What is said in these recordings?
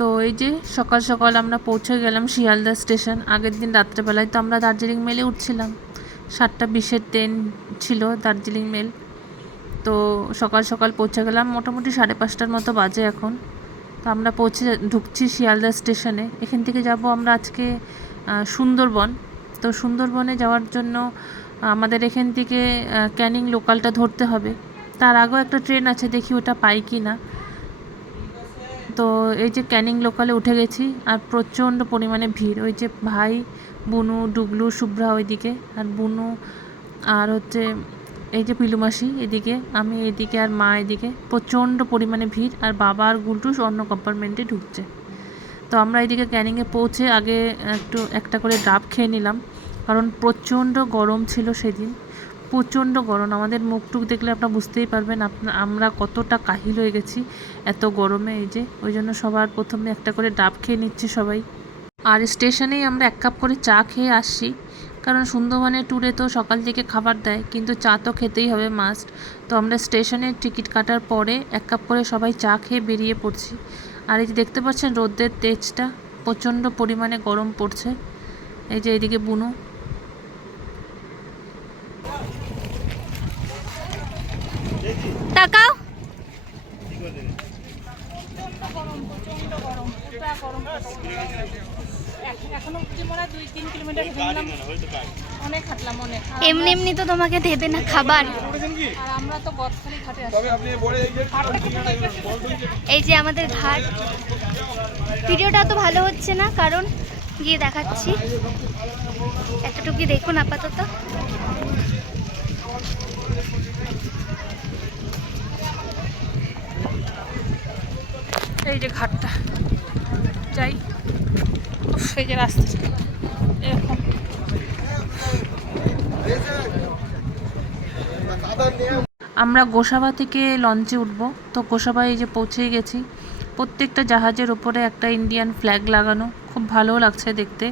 তো এই যে সকাল সকাল আমরা পৌঁছে গেলাম শিয়ালদা স্টেশন। আগের দিন রাত্রেবেলায় তো আমরা দার্জিলিং মেলে উঠছিলাম, 7:20-এর ট্রেন ছিল দার্জিলিং মেল। তো সকাল সকাল পৌঁছে গেলাম, মোটামুটি 5:30টার মতো বাজে এখন। তো আমরা ঢুকছি শিয়ালদা স্টেশনে। এখান থেকে যাব আমরা আজকে সুন্দরবন। তো সুন্দরবনে যাওয়ার জন্য আমাদের এখান থেকে ক্যানিং লোকালটা ধরতে হবে। তার আগেও একটা ট্রেন আছে, দেখি ওটা পাই কি না। তো এই যে ক্যানিং লোকালে উঠে গেছি, আর প্রচণ্ড পরিমাণে ভিড়। ওই যে ভাই, বুনু, ডুগলু, শুভ্রা ওইদিকে, আর বুনু, আর হচ্ছে এই যে পিলুমাসি এদিকে, আমি এদিকে, আর মা এদিকে। প্রচণ্ড পরিমাণে ভিড়, আর বাবা আর গুলটুস অন্য কম্পার্টমেন্টে ঢুকছে। তো আমরা এদিকে ক্যানিংয়ে পৌঁছে আগে একটা করে ডাব খেয়ে নিলাম, কারণ প্রচণ্ড গরম ছিল সেদিন, প্রচণ্ড গরম। আমাদের মুখ টুক দেখলে আপনারা বুঝতেই পারবেন আমরা কতটা কাহিল হয়ে গেছি এত গরমে। এই যে ওই জন্য সবার প্রথমে একটা করে ডাব খেয়ে নিচ্ছে সবাই। আর স্টেশনেই আমরা 1 কাপ করে চা খেয়ে আসছি, কারণ সুন্দরবনের ট্যুরে তো সকাল থেকে খাবার দেয়, কিন্তু চা তো খেতেই হবে মাস্ট। তো আমরা স্টেশনের টিকিট কাটার পরে 1 কাপ করে সবাই চা খেয়ে বেরিয়ে পড়ছি। আর এই যে দেখতে পাচ্ছেন রোদের তেজটা, প্রচণ্ড পরিমাণে গরম পড়ছে। এই যে এইদিকে বুনু, তাকাও। এমনি এমনি তো তোমাকে দেবে না খাবার। এই যে আমাদের ঘাট। ভিডিওটা তো ভালো হচ্ছে না, কারণ গিয়ে দেখাচ্ছি, এতটুকু দেখুন আপাতত। এই যে ঘাটটা, যাই। এই যে রাস্তা এরকম। আমরা গোসাবা থেকে লঞ্চে উঠবো। তো গোসাবা এই যে পৌঁছেই গেছি। প্রত্যেকটা জাহাজের ওপরে একটা ইন্ডিয়ান ফ্ল্যাগ লাগানো, খুব ভালো লাগছে দেখতে।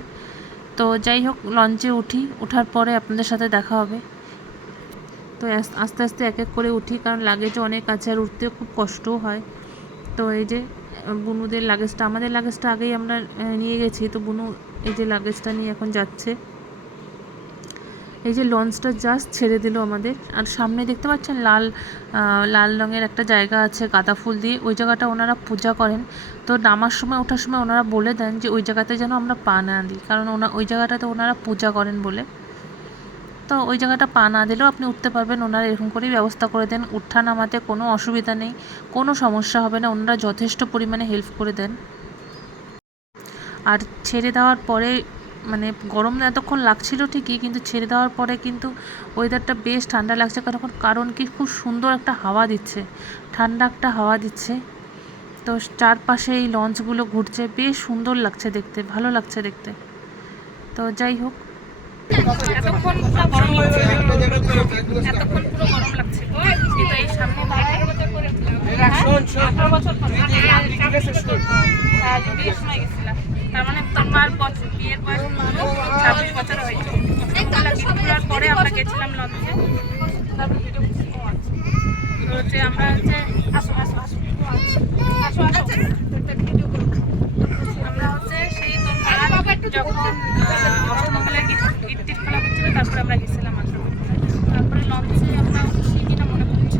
তো যাই হোক, লঞ্চে উঠি, ওঠার পরে আপনাদের সাথে দেখা হবে। তো আস্তে আস্তে এক এক করে উঠি, কারণ লাগেজও অনেক আছে আর উঠতেও খুব কষ্টও হয়। তো এই যে বুনুদের লাগেজটা, আমাদের লাগেজটা আগেই আমরা নিয়ে গেছি। তো বুনু এই যে লাগেজটা নিয়ে এখন যাচ্ছে। এই যে লঞ্চটা জাস্ট ছেড়ে দিল আমাদের, আর সামনে দেখতে পাচ্ছেন লাল রঙের একটা জায়গা আছে গাঁদা ফুল দিয়ে, ওই জায়গাটা ওনারা পূজা করেন। তো নামার সময় ওঠার সময় ওনারা বলে দেন যে ওই জায়গাতে যেন আমরা পা না দিই, কারণ ওই জায়গাটাতে ওনারা পূজা করেন বলে। তো ওই জায়গাটা পা না দিলেও আপনি উঠতে পারবেন, ওনারা এরকম করেই ব্যবস্থা করে দেন। উঠা নামাতে কোনো অসুবিধা নেই, কোনো সমস্যা হবে না, ওনারা যথেষ্ট পরিমাণে হেল্প করে দেন। আর ছেড়ে দেওয়ার পরে মানে গরম এতক্ষণ লাগছিল ঠিকই, কিন্তু ছেড়ে দেওয়ার পরে কিন্তু ওয়েদারটা বেশ ঠান্ডা লাগছে, কারণ কি খুব সুন্দর একটা হাওয়া দিচ্ছে, ঠান্ডা একটা হাওয়া দিচ্ছে। তো চারপাশে এই লঞ্চগুলো ঘুরছে, বেশ সুন্দর লাগছে দেখতে, ভালো লাগছে দেখতে। তো যাই হোক, এতক্ষণ পুরো গরম লাগছে, কিন্তু এই সামনে 18 বছর গেছিলাম, তার মানে তোমার বিয়ের বয়স 26 বছর হয়েছে। পরে আমরা গেছিলাম লঞ্চে, তারপর ভিডিও হচ্ছে আমরা হচ্ছে আমরা হচ্ছে সেই যখন অষ্টমঙ্গলের গিট খোলা হচ্ছিল, তারপরে আমরা গেছিলাম তারপরে লঞ্চে আমরা উঠছি কিনা মনে করছি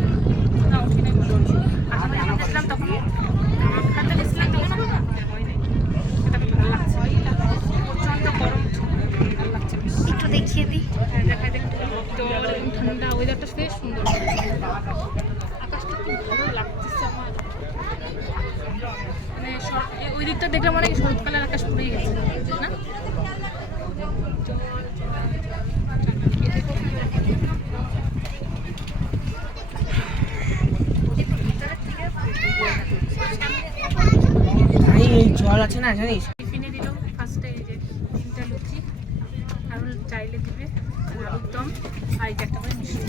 না, উঠি নাই মনে করছি। আসলে আমরা গেছিলাম তখন হাতে গেছিলাম, তখন ভালো লাগছে, প্রচণ্ড গরম, ভালো লাগছে। একটু দেখিয়ে দিই, দেখায় দেখতে ঠান্ডা, ওয়েদারটা বেশ সুন্দর, আকাশটা খুব ভালো লাগতেছে আমার। মানে ওই দিকটা দেখলে মনে হয় শরৎকালের আকাশ পুড়েই গেছে না। জল আছে না জানিস? টিফিনে দিল ফার্স্টে এই যে 3টা লুচি, আর চাইলে দিবে আলুর দম, আর এই যে একটা করে মিষ্টি।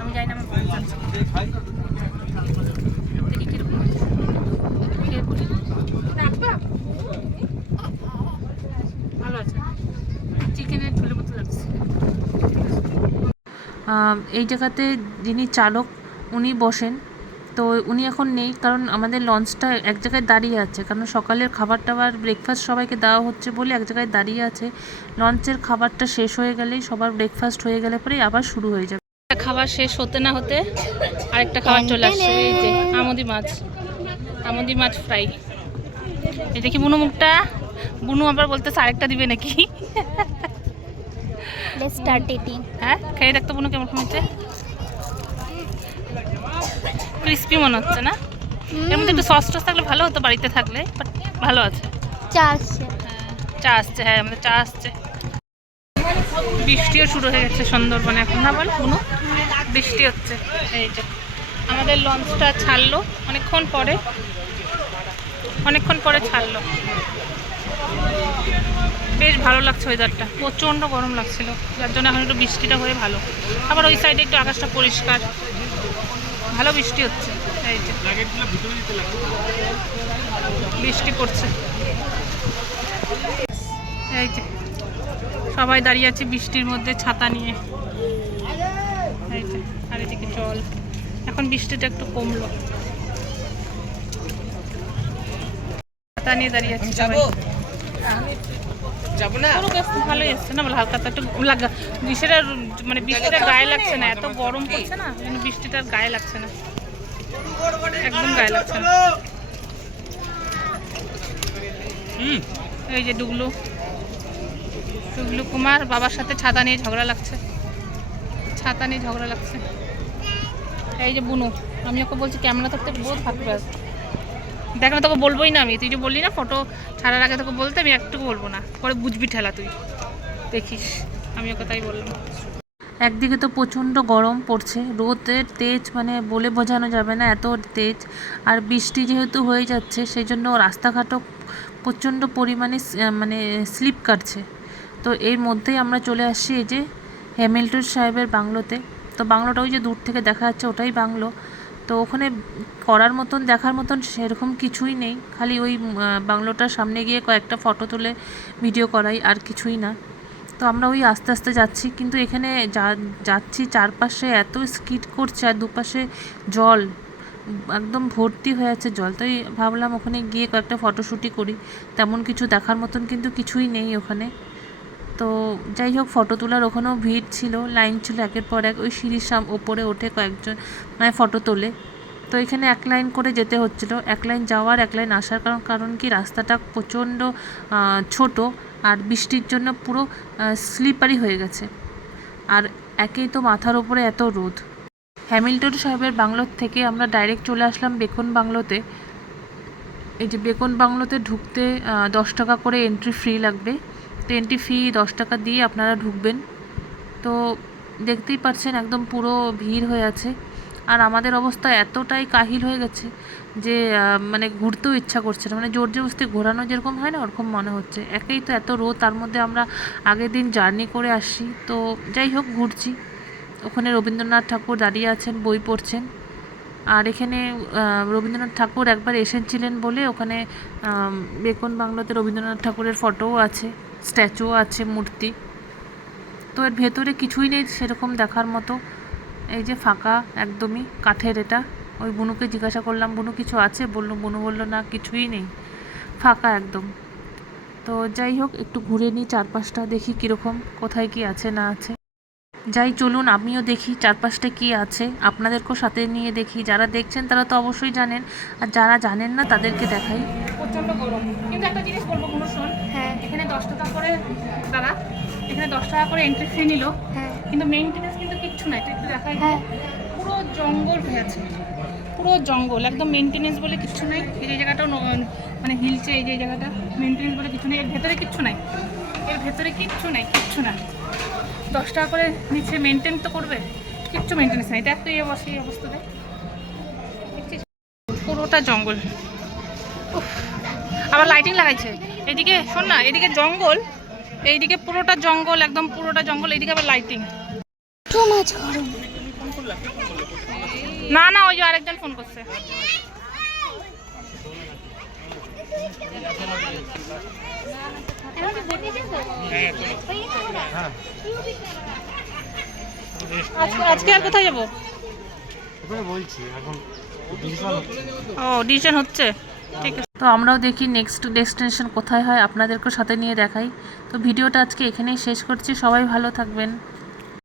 আমি জানি না আমার ভালো লাগছে, দেখি কিরকম খেয়ে বলি। ভালো আছে, চিকেনের ঝোলের মতো লাগছে। এই জায়গাতে যিনি চালক উনি বসেন, তো উনি এখন নেই, কারণ আমাদের লঞ্চটা এক জায়গায় দাঁড়িয়ে আছে, কারণ সকালের খাবার টাবার ব্রেকফাস্ট সবাইকে দেওয়া হচ্ছে বলে এক জায়গায় দাঁড়িয়ে আছে। লঞ্চের খাবারটা শেষ হয়ে গেলেই, সবার ব্রেকফাস্ট হয়ে গেলে পরেই আবার শুরু হয়ে যাবে। খাবার শেষ হতে না হতে আরেকটা খাবার চলে আসছে, এই যে আমুদি মাছ ফ্রাই। এই দেখি বুনু মুখটা, বুনু আবার বলতেছে আরেকটা দিবে নাকি। Let's start eating. হ্যাঁ, খেয়ে দেখতো বুনু কেমন হচ্ছে। ক্রিস্পি মনে হচ্ছে না? এর মধ্যে একটু সস টস থাকলে ভালো হতো বাড়িতে থাকলে, বাট ভালো আছে। চা আসছে। চা আসছে, হ্যাঁ আমাদের চা আসছে। বৃষ্টিও শুরু হয়ে গেছে সুন্দরবনে এখন, না বল বুনু? বৃষ্টি হচ্ছে। এই যে আমাদের লঞ্চটা ছাড়লো অনেকক্ষণ পরে ছাড়লো। বেশ ভালো লাগছে ওয়েদারটা, প্রচণ্ড গরম লাগছিল, যার জন্য এখন একটু বৃষ্টিটা হয়ে ভালো। আবার ওই সাইডে একটু আকাশটা পরিষ্কার, ভালো বৃষ্টি হচ্ছে। এই যে বৃষ্টি পড়ছে, এই যে সবাই দাঁড়িয়ে আছে বৃষ্টির মধ্যে ছাতা নিয়ে। এই যে আর এদিকে জল, এখন বৃষ্টিটা একটু কমলো, ছাতা নিয়ে দাঁড়িয়ে আছে সবাই। ভালোই এসছে না, হালকা একটু লাগা বৃষ্টিটা, মানে বৃষ্টিটা গায়ে লাগছে না, এত গরম পড়ছে না, বৃষ্টিটার গায়ে লাগছে না, একদম গায়ে লাগছে না। এই যে ডুগলু কুমার বাবার সাথে ছাতা নিয়ে ঝগড়া লাগছে। এই যে বুনু, আমি ওকে বলছি ক্যামেরা ধরতে বহুত থাকবে, দেখ না, তোকে বলবোই না আমি, তুই যে বললি না ফটো ছাড়ার আগে তোকে বলতে, আমি একটুকু বলবো না, পরে বুঝবি ঠেলা তুই দেখিস, আমি ওকে তাই বললাম। একদিকে তো প্রচণ্ড গরম পড়ছে, রোদের তেজ মানে বলে বোঝানো যাবে না, এত তেজ। আর বৃষ্টি যেহেতু হয়ে যাচ্ছে, সেই জন্য রাস্তাঘাটও প্রচণ্ড পরিমাণে মানে স্লিপ কাটছে। তো এর মধ্যেই আমরা চলে আসছি এই যে হ্যামিল্টন সাহেবের বাংলোতে। তো বাংলোটা ওই যে দূর থেকে দেখা যাচ্ছে, ওটাই বাংলো। তো ওখানে করার মতন, দেখার মতন সেরকম কিছুই নেই, খালি ওই বাংলোটার সামনে গিয়ে কয়েকটা ফটো তুলে ভিডিও করাই, আর কিছুই না। তো আমরা ওই আস্তে আস্তে যাচ্ছি, কিন্তু এখানে যাচ্ছি চারপাশে এত স্কিড করছে, আর দুপাশে জল একদম ভর্তি হয়ে আছে জল। তাই ভাবলাম ওখানে গিয়ে কয়েকটা ফটোশ্যুটই করি, তেমন কিছু দেখার মতন কিন্তু কিছুই নেই ওখানে। তো যাই হোক, ফটো তোলার ওখানেও ভিড় ছিল, লাইন ছিল একের পর এক, ওই সিঁড়ির ওপরে ওঠে কয়েকজন মানে ফটো তোলে। তো এখানে এক লাইন করে যেতে হচ্ছিলো, এক লাইন যাওয়ার এক লাইন আসার, কারণ কি রাস্তাটা প্রচণ্ড ছোট, আর বৃষ্টির জন্য পুরো স্লিপারি হয়ে গেছে, আর একেই তো মাথার ওপরে এত রোদ। হ্যামিল্টন সাহেবের বাংলোর থেকে আমরা ডাইরেক্ট চলে আসলাম বেকন বাংলোতে। এই যে বেকন বাংলোতে ঢুকতে 10 টাকা করে এন্ট্রি ফ্রি লাগবে। তো এন্ট্রি ফি 10 টাকা দিয়ে আপনারা ঢুকবেন। তো দেখতেই পাচ্ছেন একদম পুরো ভিড় হয়ে আছে, আর আমাদের অবস্থা এতটাই কাহিল হয়ে গেছে যে মানে ঘুরতেও ইচ্ছা করছে না, মানে জোর জবরদস্তি ঘোরানো যেরকম হয় না ওরকম মনে হচ্ছে। একেই তো এত রোদ, তার মধ্যে আমরা আগের দিন জার্নি করে আসছি। তো যাই হোক, ঘুরছি। ওখানে রবীন্দ্রনাথ ঠাকুর দাঁড়িয়ে আছেন, বই পড়ছেন। আর এখানে রবীন্দ্রনাথ ঠাকুর একবার এসেছিলেন বলে ওখানে বেকন বাংলোতে রবীন্দ্রনাথ ঠাকুরের ফটোও আছে, স্ট্যাচুও আছে, মূর্তি। তো এর ভেতরে কিছুই নেই সেরকম দেখার মতো, এই যে ফাঁকা একদমই, কাঠের এটা। ওই বুনুকে জিজ্ঞাসা করলাম, বুনু কিছু আছে? বুনু বললো না, কিছুই নেই, ফাঁকা একদম। তো যাই হোক, একটু ঘুরে নিই চারপাশটা, দেখি কীরকম, কোথায় কি আছে না আছে। যাই, চলুন আমিও দেখি চারপাশটা কি আছে, আপনাদেরকেও সাথে নিয়ে দেখি। যারা দেখছেন তারা তো অবশ্যই জানেন, আর যারা জানেন না তাদেরকে দেখাই। প্রচণ্ড গরম, কিন্তু একটা জিনিস বলবো কোনো শোন, হ্যাঁ এখানে 10 টাকা করে, দাদা এখানে 10 টাকা করে এন্ট্রি ফি নিল, হ্যাঁ কিন্তু মেইনটেনেন্স কিন্তু কিচ্ছু নাই। তো একটু দেখাই, হ্যাঁ পুরো জঙ্গল হয়ে আছে, পুরো জঙ্গল, একদম মেইনটেনেন্স বলে কিচ্ছু নাই। এই যে জায়গাটাও মানে হিলছে, এই যে জায়গাটা মেইনটেনেন্স বলে কিছু নেই, এর ভেতরে কিচ্ছু নাই, কিচ্ছু না। 10 টাকা করে নিচে, মেনটেন তো করবে, কিচ্ছু মেনটেন্স নাই। দেখ তো এই অবস্থাতে পুরোটা জঙ্গল, আবার লাইটিং লাগাইছে। এদিকে শোন না, এদিকে জঙ্গল, এইদিকে পুরোটা জঙ্গল, একদম পুরোটা জঙ্গল, এইদিকে আবার লাইটিং। না ওই যে আরেকজন ফোন করছে। আজকে আর কোথায় যাবো বলছি এখন ও ডিসিশন হচ্ছে, ঠিক আছে। তো আমরাও দেখি নেক্সট ডেস্টিনেশন কোথায় হয়, আপনাদেরকেও সাথে নিয়ে দেখাই। তো ভিডিওটা আজকে এখানেই শেষ করছি, সবাই ভালো থাকবেন।